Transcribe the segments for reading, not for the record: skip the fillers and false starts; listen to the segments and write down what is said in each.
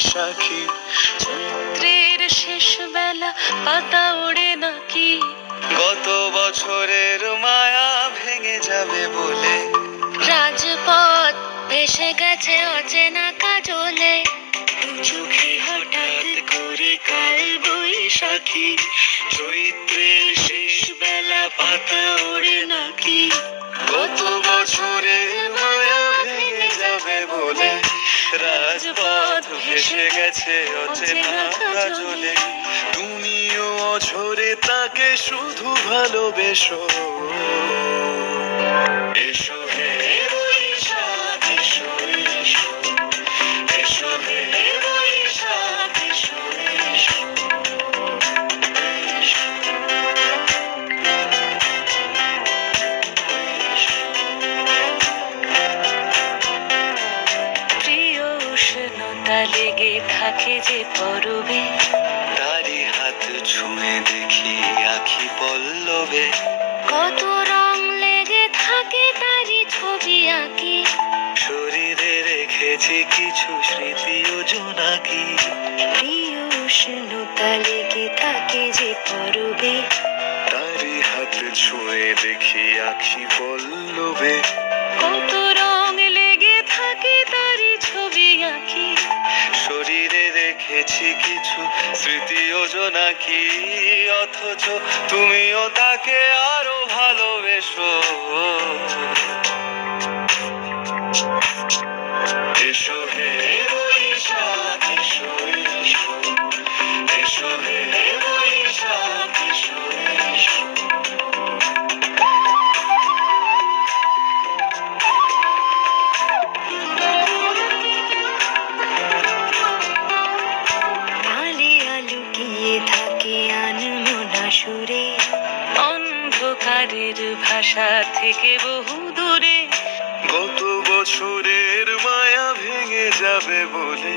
বৈশাখী। চৈত্রের শেষ বেলা পাতা ওড়ে নাকি, গত বছরের মায়া ভেঙে যাবে বলে। রাজপথ ভেসে গেছে অচেনা কাজলে, চোখে হঠাৎ করে কাল বৈশাখী। চৈত্রের শেষ বেলা পাতা ওড়ে নাকি, গত বছরের মায়া ভেঙে যাবে বলে। রাজপথ ভেসে গেছে অচেনা কাজলে, তুমিও অঝরে তাকে শুধু ভালোবেসো। এসো হে বৈশাখ এসো এসো, এসো হে বৈশাখ এসো এসো। প্রিয় উষ্ণতা লেগে থাকে যে পরবে, তারি হাত ছুঁয়ে দেখি আখি পল্লবে। কত রং লেগে থাকে তারি ছবি আঁকি, শরীরে রেখেছি কিছু স্মৃতি ও জোনাকি। প্রিয় উষ্ণতা লেগে থাকে যে পরবে, তারি হাত ছুঁয়ে দেখি আখি পল্লবে। কত রং লেগে থাকে তারি ছবি আঁকি, শরীরে রেখেছি কিছু স্মৃতি ও জোনাকি। অথচ তুমিও তাকে আরো ভালোবেসো। এসো হে বৈশাখ এসো এসো, এসো হে বৈশাখ এসো এসো। আলিয়া লুকিয়ে থাকে আনমনা সুরে, অন্ধকারের ভাষা থেকে বহু দূরে। গত বছরের মায়া ভেঙে যাবে বলে,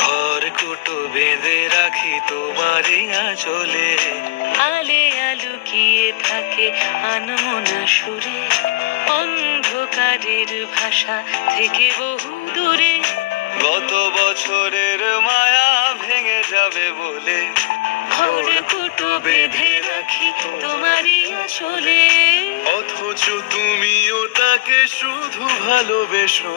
খড়কুটো বেঁধে রাখি তোমারই আঁচলে। আলিয়া লুকিয়ে থাকে আনমনা সুরে, অন্ধকারের ভাষা থেকে বহু দূরে। গত বছরের মায়া ভেঙে যাবে বলে, খড়কুটো বেঁধে রাখি তোমারই আঁচলে। অথচ তুমিও তাকে শুধু ভালোবেসো।